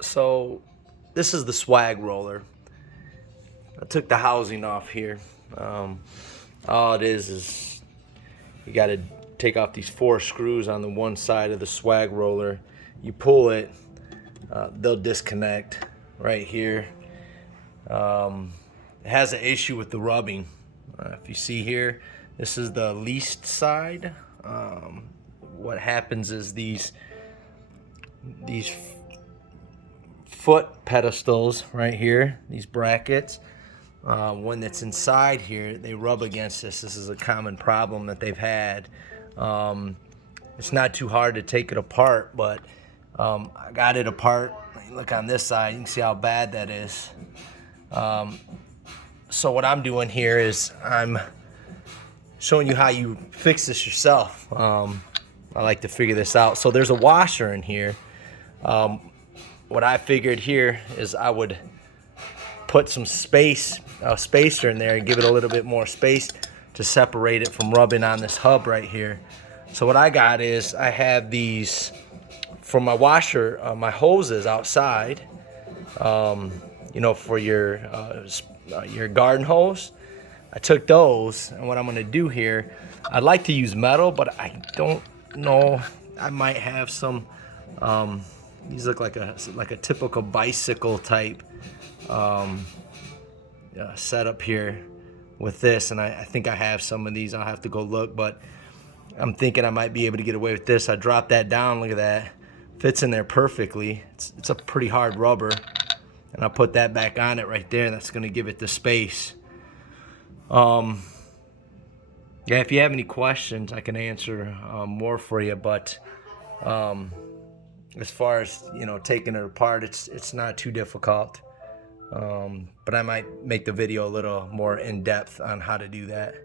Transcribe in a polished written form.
So this is the Swagroller. I took the housing off here. All it is you got to take off these 4 screws on the one side of the Swagroller. You pull it, they'll disconnect right here. It has an issue with the rubbing. If you see here, this is the least side. What happens is these foot pedestals right here, these brackets, when it's inside here, they rub against this. This is a common problem that they've had. It's not too hard to take it apart, but I got it apart. Look on this side, you can see how bad that is. So what I'm doing here is I'm showing you how you fix this yourself. I like to figure this out. So there's a washer in here. What I figured here is I would put some spacer in there and give it a little bit more space to separate it from rubbing on this hub right here. So what I got is I have these for my washer, my hoses outside, you know, for your garden hose. I took those, and what I'm gonna do here, I'd like to use metal, but I don't know. I might have some. These look like a typical bicycle type setup here with this, and I think I have some of these. I'll have to go look, but I'm thinking I might be able to get away with this. I dropped that down. Look at that. Fits in there perfectly. It's a pretty hard rubber, and I'll put that back on it right there. That's gonna give it the space. Yeah, if you have any questions, I can answer more for you. But as far as, you know, taking it apart, it's not too difficult. But I might make the video a little more in depth on how to do that.